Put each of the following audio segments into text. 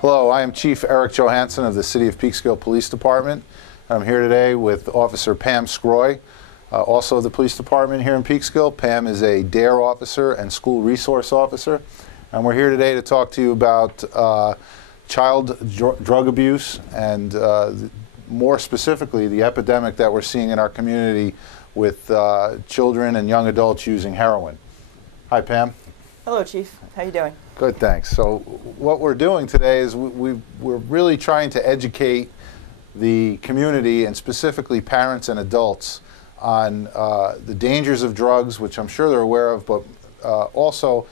Hello, I am Chief Eric Johansen of the City of Peekskill Police Department. I'm here today with Officer Pam Sgroi, also of the Police Department here in Peekskill. Pam is a DARE officer and school resource officer. And we're here today to talk to you about child drug abuse and more specifically the epidemic that we're seeing in our community with children and young adults using heroin. Hi, Pam. Hello, Chief. How you doing? Good, thanks. So what we're doing today is we're really trying to educate the community and specifically parents and adults on the dangers of drugs, which I'm sure they're aware of, but also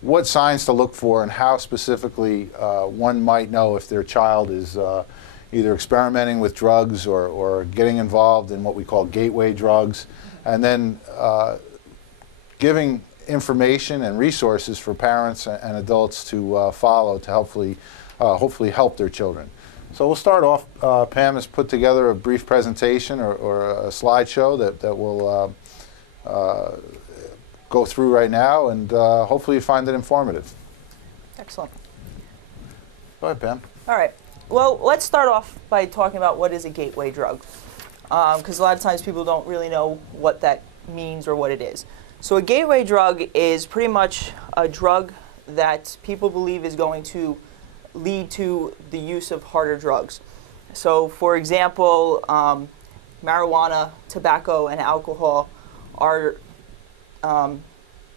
what signs to look for and how specifically one might know if their child is either experimenting with drugs or getting involved in what we call gateway drugs, and then giving information and resources for parents and adults to follow to hopefully help their children. So we'll start off. Pam has put together a brief presentation or a slideshow that we'll go through right now, and hopefully you find it informative. Excellent. Go ahead, Pam. All right. Well, let's start off by talking about what is a gateway drug, because a lot of times people don't really know what that means or what it is. So a gateway drug is pretty much a drug that people believe is going to lead to the use of harder drugs. So for example, marijuana, tobacco, and alcohol are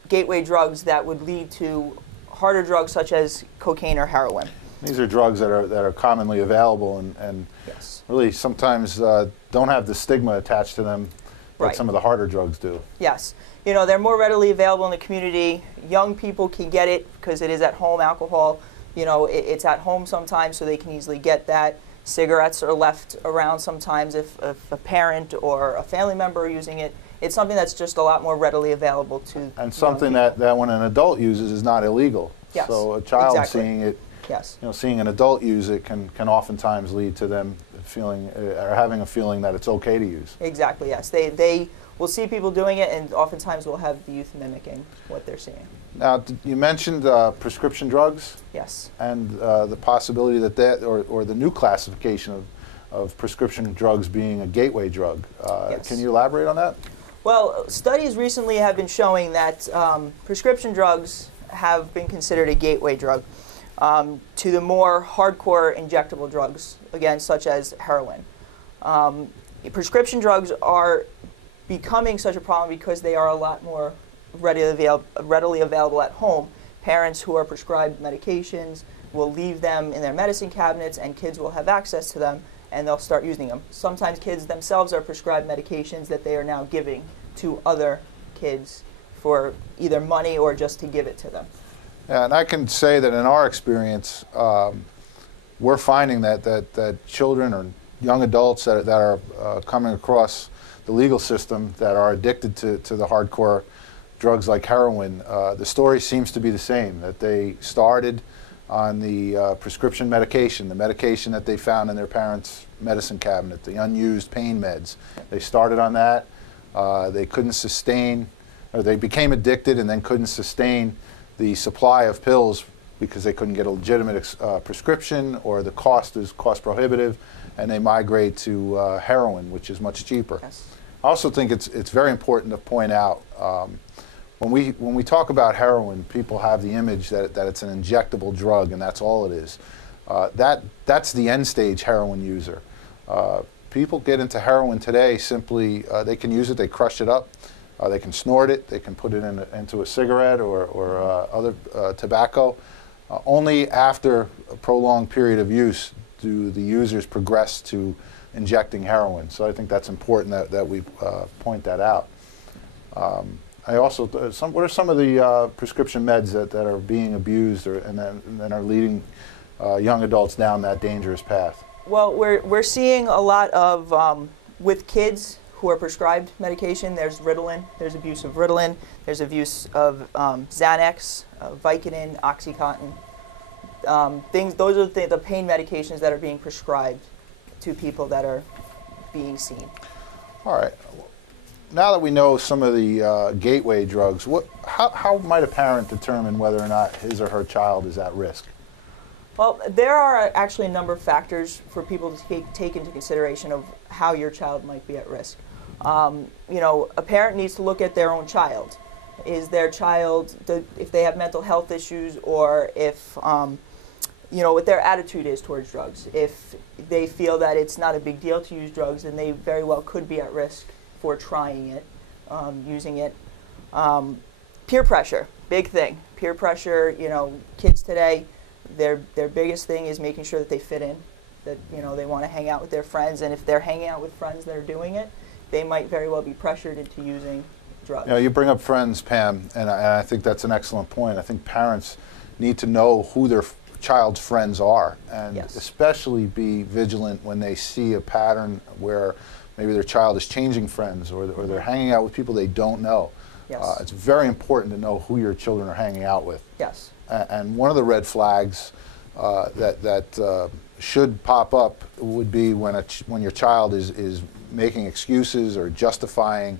gateway drugs that would lead to harder drugs such as cocaine or heroin. These are drugs that are commonly available and Yes. really sometimes don't have the stigma attached to them that Right. some of the harder drugs do. Yes. You know, they're more readily available in the community. Young people can get it because it is at home alcohol. You know, it's at home sometimes, so they can easily get that. Cigarettes are left around sometimes if a parent or a family member are using it. It's something that's just a lot more readily available to And something that when an adult uses is not illegal. Yes, So a child exactly. seeing it, Yes. seeing an adult use it can oftentimes lead to them feeling or having a feeling that it's okay to use. Exactly, yes. They will see people doing it, and oftentimes will have the youth mimicking what they're seeing. Now, you mentioned prescription drugs. Yes. And the possibility that or the new classification of prescription drugs being a gateway drug. Yes. Can you elaborate on that? Well, studies recently have been showing that prescription drugs have been considered a gateway drug to the more hardcore injectable drugs, again, such as heroin. Prescription drugs are becoming such a problem because they are a lot more readily available at home. Parents who are prescribed medications will leave them in their medicine cabinets, and kids will have access to them, and they'll start using them. Sometimes kids themselves are prescribed medications that they are now giving to other kids for either money or just to give it to them. Yeah, and I can say that in our experience, we're finding that children or young adults that are coming across the legal system that are addicted to the hardcore drugs like heroin, the story seems to be the same, that they started on the prescription medication, the medication that they found in their parents' medicine cabinet, the unused pain meds. They started on that. They couldn't sustain, or they became addicted and then couldn't sustain the supply of pills because they couldn't get a legitimate prescription, or the cost is cost prohibitive, and they migrate to heroin, which is much cheaper. Yes. I also think it's very important to point out when we talk about heroin, people have the image that it's an injectable drug and that's all it is. That's the end stage heroin user. People get into heroin today simply, they can use it, they crush it up, they can snort it, they can put it into a cigarette or other tobacco. Only after a prolonged period of use do the users progress to injecting heroin. So I think that's important that we point that out. I also, what are some of the prescription meds that are being abused and then are leading young adults down that dangerous path? Well, we're seeing a lot of, with kids who are prescribed medication, there's Ritalin, there's abuse of Ritalin, there's abuse of Xanax, Vicodin, Oxycontin. Those are the pain medications that are being prescribed to people that are being seen. All right. Now that we know some of the gateway drugs, how might a parent determine whether or not his or her child is at risk? Well, there are actually a number of factors for people to take into consideration of how your child might be at risk. You know, a parent needs to look at their own child. Is their child, if they have mental health issues, or if, you know, what their attitude is towards drugs. If they feel that it's not a big deal to use drugs, then they very well could be at risk for trying it, using it. Peer pressure, big thing. Peer pressure, you know, kids today, their biggest thing is making sure that they fit in, that, you know, they want to hang out with their friends, and if they're hanging out with friends that are doing it, they might very well be pressured into using drugs. You know, you bring up friends, Pam, and I think that's an excellent point. I think parents need to know who their child's friends are, and Yes. especially be vigilant when they see a pattern where maybe their child is changing friends, or they're hanging out with people they don't know. Yes. It's very important to know who your children are hanging out with. Yes. And one of the red flags that should pop up would be when your child is making excuses or justifying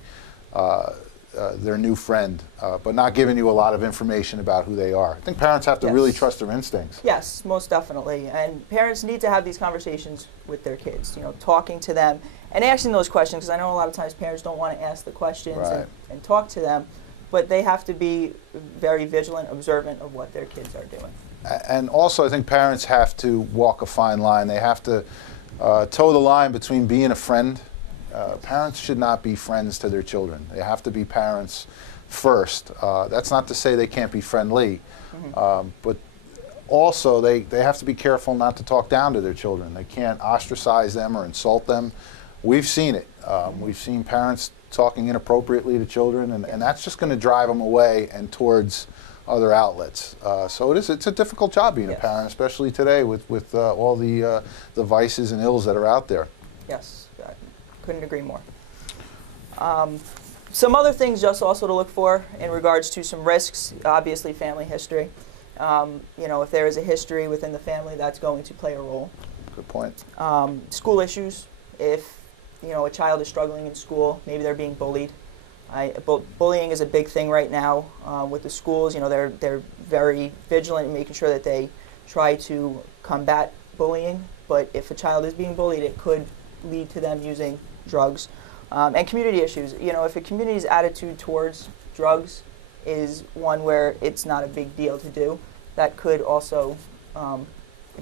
their new friend, but not giving you a lot of information about who they are. I think parents have to Yes. really trust their instincts. Yes, most definitely. And parents need to have these conversations with their kids, you know, talking to them and asking those questions, because I know a lot of times parents don't want to ask the questions Right. and talk to them, but they have to be very vigilant, observant of what their kids are doing. And also, I think parents have to walk a fine line. They have to toe the line between being a friend. Parents should not be friends to their children. They have to be parents first. That's not to say they can't be friendly, but also they have to be careful not to talk down to their children. They can't ostracize them or insult them. We've seen it. We've seen parents talking inappropriately to children, and that's just going to drive them away and towards other outlets. So it's a difficult job being Yes. a parent, especially today with all the vices and ills that are out there. Yes, I couldn't agree more. Some other things just also to look for in regards to some risks, obviously family history. You know, if there is a history within the family, that's going to play a role. Good point. School issues, if, you know, a child is struggling in school, maybe they're being bullied. Bullying is a big thing right now with the schools. You know, they're very vigilant in making sure that they try to combat bullying. But if a child is being bullied, it could lead to them using drugs. And community issues. You know, if a community's attitude towards drugs is one where it's not a big deal to do, that could also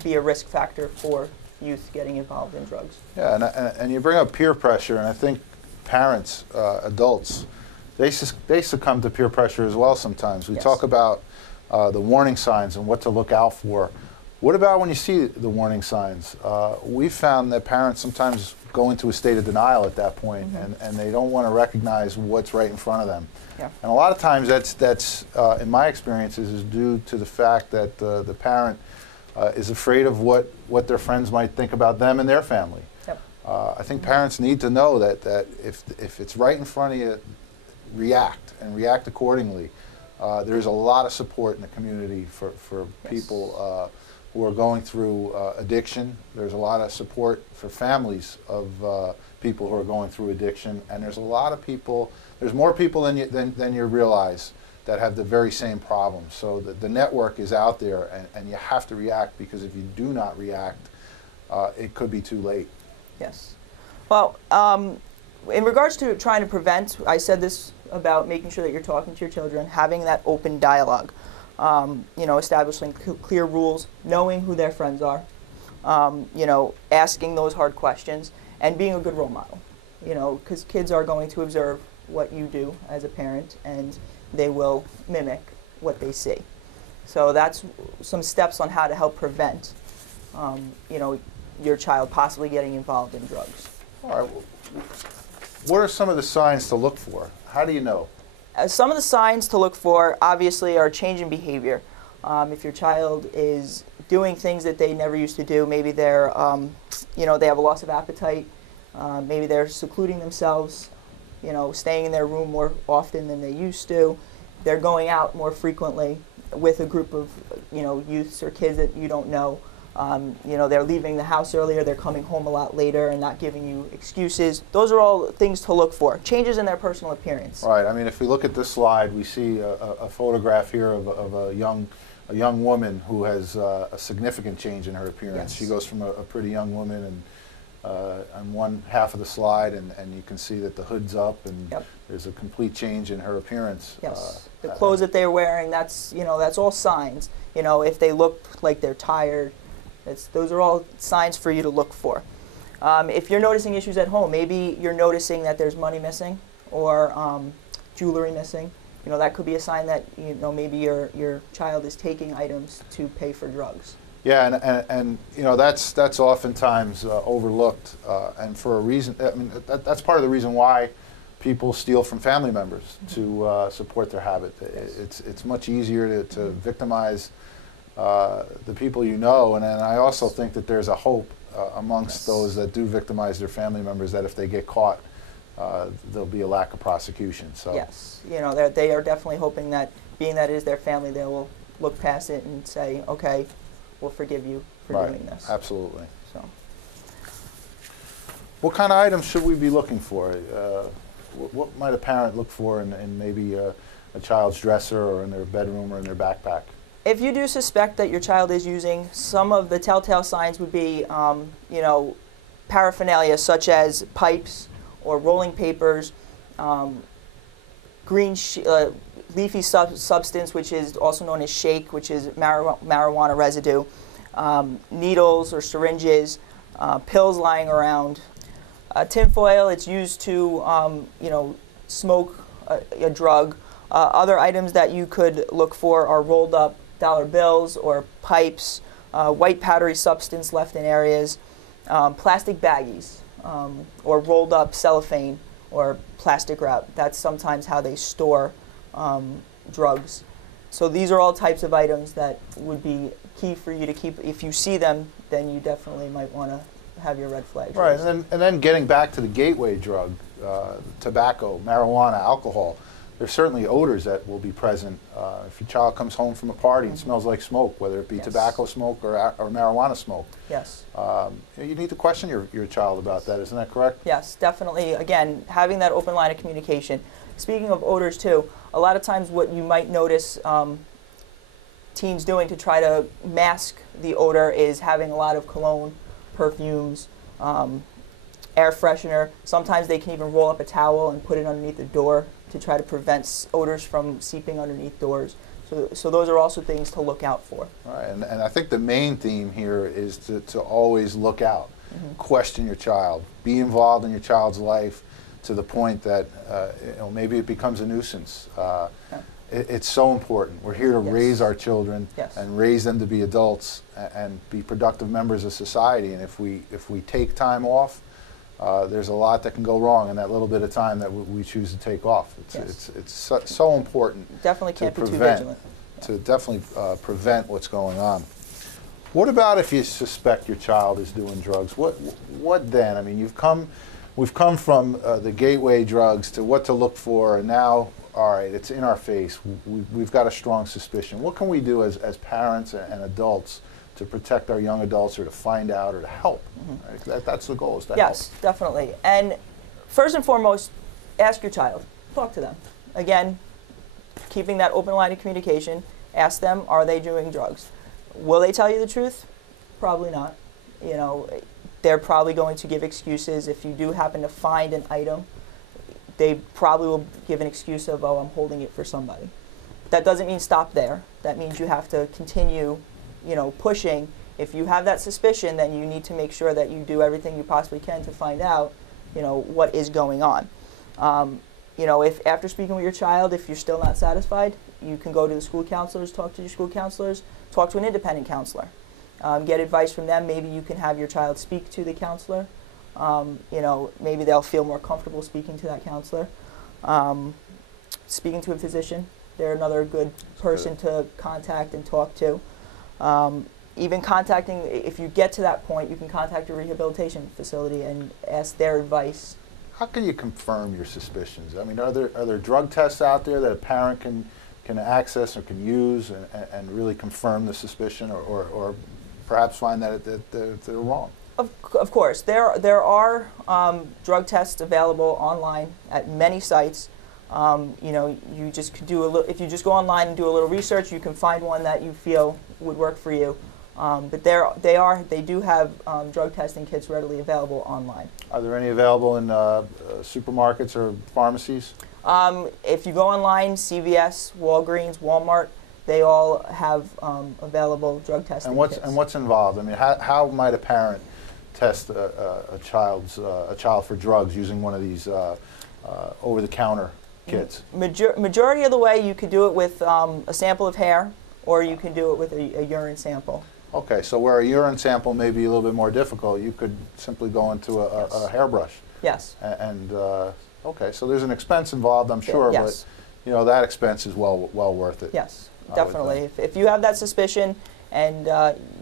be a risk factor for youth getting involved in drugs. Yeah, and you bring up peer pressure, and I think parents, adults, they succumb to peer pressure as well sometimes. We Yes. talk about the warning signs and what to look out for. What about when you see the warning signs? We've found that parents sometimes go into a state of denial at that point, and they don't want to recognize what's right in front of them. Yeah. And a lot of times that's in my experiences, is due to the fact that the parent is afraid of what their friends might think about them and their family. Yep. I think parents need to know that if it's right in front of you, react accordingly. There's a lot of support in the community for Yes. people who are going through addiction. There's a lot of support for families of people who are going through addiction, and there's a lot of people. There's more people than you realize that have the very same problem. So the network is out there, and you have to react, because if you do not react, it could be too late. Yes. Well, in regards to trying to prevent, I said this about making sure that you're talking to your children, having that open dialogue, you know, establishing clear rules, knowing who their friends are, you know, asking those hard questions, and being a good role model, you know, because kids are going to observe what you do as a parent, and they will mimic what they see. So that's some steps on how to help prevent, you know, your child possibly getting involved in drugs. All right. What are some of the signs to look for? How do you know? Some of the signs to look for, obviously, are change in behavior. If your child is doing things that they never used to do, maybe they're, you know, they have a loss of appetite, maybe they're secluding themselves, you know, staying in their room more often than they used to, they're going out more frequently with a group of, you know, youths or kids that you don't know. You know, they're leaving the house earlier, they're coming home a lot later and not giving you excuses. Those are all things to look for. Changes in their personal appearance. Right. I mean, if we look at this slide, we see a photograph here of a young a young woman who has a significant change in her appearance. Yes. She goes from a pretty young woman and on one half of the slide, and you can see that the hood's up, and Yep. there's a complete change in her appearance. Yes, the clothes that they're wearing, that's, that's all signs. If they look like they're tired, those are all signs for you to look for. If you're noticing issues at home, maybe you're noticing that there's money missing or jewelry missing. That could be a sign that maybe your child is taking items to pay for drugs. Yeah, and that's oftentimes overlooked, and for a reason. I mean, that's part of the reason why people steal from family members to support their habit. It's much easier to victimize the people you know, and I also think that there's a hope amongst those that do victimize their family members that if they get caught, there'll be a lack of prosecution. So yes, they are definitely hoping that, being that it is their family, they will look past it and say, okay, we'll forgive you for doing this. Absolutely. So, what kind of items should we be looking for? What might a parent look for in maybe a child's dresser or in their bedroom or in their backpack? if you do suspect that your child is using, some of the telltale signs would be, paraphernalia such as pipes or rolling papers, green leafy substance, which is also known as shake, which is marijuana residue, needles or syringes, pills lying around, tinfoil. It's used to smoke a drug. Other items that you could look for are rolled up dollar bills or pipes, white powdery substance left in areas, plastic baggies, or rolled up cellophane or plastic wrap. That's sometimes how they store drugs. So these are all types of items that would be key for you to keep. If you see them, then you definitely might want to have your red flags right, raised. and then getting back to the gateway drug, tobacco, marijuana, alcohol, there's certainly odors that will be present. If your child comes home from a party and smells like smoke, whether it be tobacco smoke or marijuana smoke, Yes. You need to question your child about that. Isn't that correct? Yes, definitely. Again, having that open line of communication. Speaking of odors too, a lot of times what you might notice teens doing to try to mask the odor is having a lot of cologne, perfumes, air freshener. Sometimes they can even roll up a towel and put it underneath the door to try to prevent odors from seeping underneath doors. So those are also things to look out for. Right, and I think the main theme here is to always look out, question your child, be involved in your child's life to the point that maybe it becomes a nuisance. It's so important. We're here to raise our children and raise them to be adults and be productive members of society. And if we take time off, there's a lot that can go wrong in that little bit of time that we choose to take off. It's so important. Definitely can't be too vigilant. To definitely prevent what's going on. What about if you suspect your child is doing drugs? What then? I mean, we've come from the gateway drugs to what to look for, and now, all right, it's in our face. We've got a strong suspicion. What can we do as parents and adults to protect our young adults, or to find out, or to help? Right? That's the goal, is to help. Yes, definitely. And first and foremost, ask your child. Talk to them. Again, keeping that open line of communication. Ask them, are they doing drugs? Will they tell you the truth? Probably not. They're probably going to give excuses. If you do happen to find an item, they probably will give an excuse of, oh, I'm holding it for somebody. That doesn't mean stop there. That means you have to continue pushing. If you have that suspicion, then you need to make sure that you do everything you possibly can to find out, what is going on. If after speaking with your child, if you're still not satisfied, you can go to the school counselors, talk to your school counselors, talk to an independent counselor, get advice from them. Maybe you can have your child speak to the counselor. Maybe they'll feel more comfortable speaking to that counselor. Speaking to a physician, they're another good person to contact and talk to. Even contacting, if you get to that point, you can contact your rehabilitation facility and ask their advice. How can you confirm your suspicions? I mean, are there drug tests out there that a parent can access or can use and really confirm the suspicion, or perhaps find that they're wrong? Of course, there are drug tests available online at many sites. You know, you just could do a little. If you just go online and do a little research, you can find one that you feel would work for you. But they do have drug testing kits readily available online. Are there any available in supermarkets or pharmacies? If you go online, CVS, Walgreens, Walmart, they all have available drug testing kits. And what's involved? I mean, how might a parent test a child for drugs using one of these over-the-counter kits? Majority of the way, you could do it with a sample of hair, or you can do it with a urine sample. Okay, so where a urine sample may be a little bit more difficult, you could simply go into a hairbrush. Yes. Okay, so there's an expense involved, I'm sure, yes. but you know that expense is well worth it. Yes, definitely. If you have that suspicion and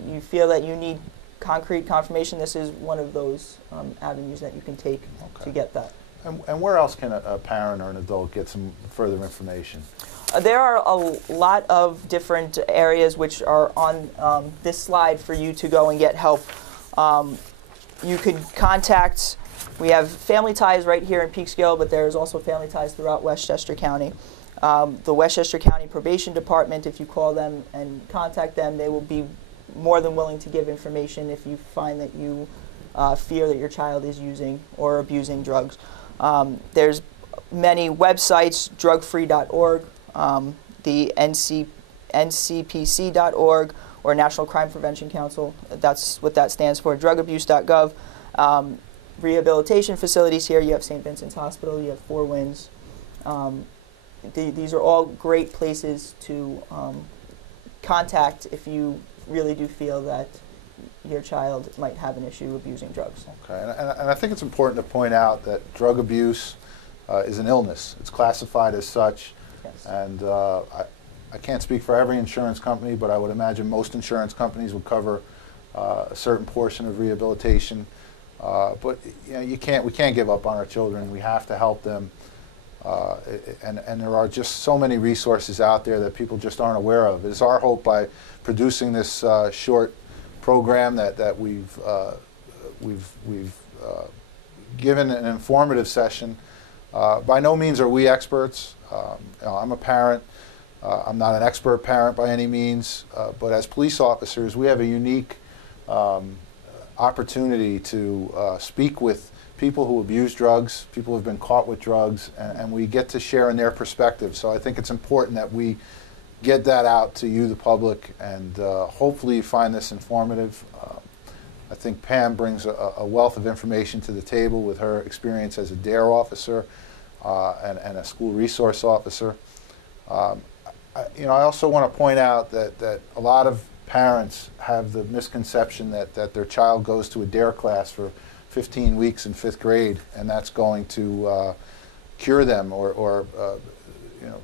you feel that you need concrete confirmation, this is one of those avenues that you can take to get that. And where else can a parent or an adult get some further information? There are a lot of different areas which are on this slide for you to go and get help. You could contact, we have Family Ties right here in Peekskill, but there's also Family Ties throughout Westchester County. The Westchester County Probation Department, if you call them and contact them, they will be more than willing to give information if you find that you fear that your child is using or abusing drugs. There's many websites, drugfree.org, the ncpc.org, or National Crime Prevention Council. That's what that stands for, drugabuse.gov. Rehabilitation facilities here, you have St. Vincent's Hospital, you have Four Winds. These are all great places to contact if you really do feel that your child might have an issue abusing drugs. Okay, and I think it's important to point out that drug abuse is an illness. It's classified as such. Yes. And I can't speak for every insurance company, but I would imagine most insurance companies would cover a certain portion of rehabilitation. But you know, we can't give up on our children. We have to help them. And there are just so many resources out there that people just aren't aware of. It's our hope by producing this short program that we've given an informative session. By no means are we experts. You know, I'm a parent. I'm not an expert parent by any means, but as police officers, we have a unique opportunity to speak with people who abuse drugs, people who have been caught with drugs, and we get to share in their perspective. So I think it's important that we get that out to you, the public, and hopefully you find this informative. I think Pam brings a wealth of information to the table with her experience as a DARE officer and a school resource officer. You know, I also want to point out that a lot of parents have the misconception that their child goes to a DARE class for 15 weeks in 5th grade, and that's going to cure them or you know,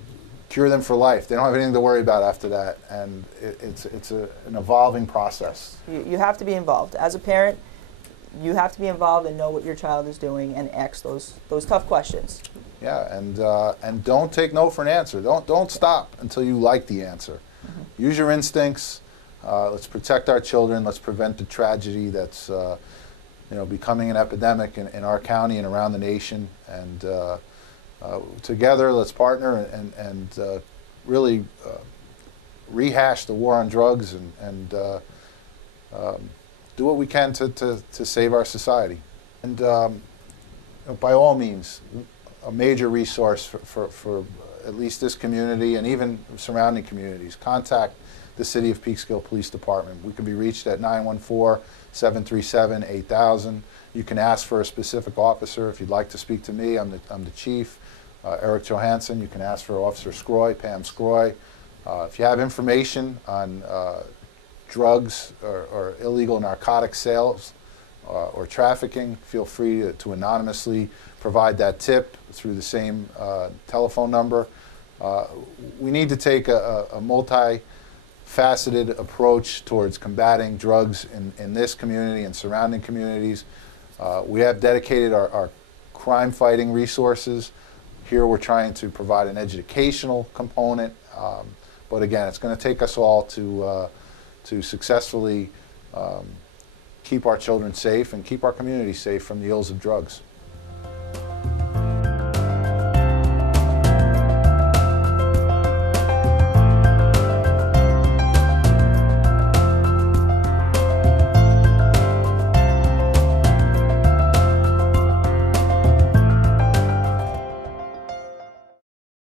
cure them for life. They don't have anything to worry about after that, and it's an evolving process. You have to be involved. As a parent, you have to be involved and know what your child is doing and ask those tough questions. Yeah, and don't take no for an answer. Don't stop until you like the answer. Mm-hmm. Use your instincts. Let's protect our children. Let's prevent the tragedy that's you know, becoming an epidemic in our county and around the nation. And together, let's partner and really rehash the war on drugs and do what we can to save our society. And by all means, a major resource for at least this community and even surrounding communities. Contact the City of Peekskill Police Department. We can be reached at 914-737-8000. You can ask for a specific officer. If you'd like to speak to me, I'm the chief, Eric Johansen. You can ask for Officer Sgroi, Pam Sgroi. If you have information on drugs or illegal narcotic sales or trafficking, feel free to anonymously provide that tip through the same telephone number. We need to take a multi-faceted approach towards combating drugs in this community and surrounding communities. We have dedicated our crime-fighting resources. Here we're trying to provide an educational component, but again, it's going to take us all to successfully keep our children safe and keep our community safe from the ills of drugs.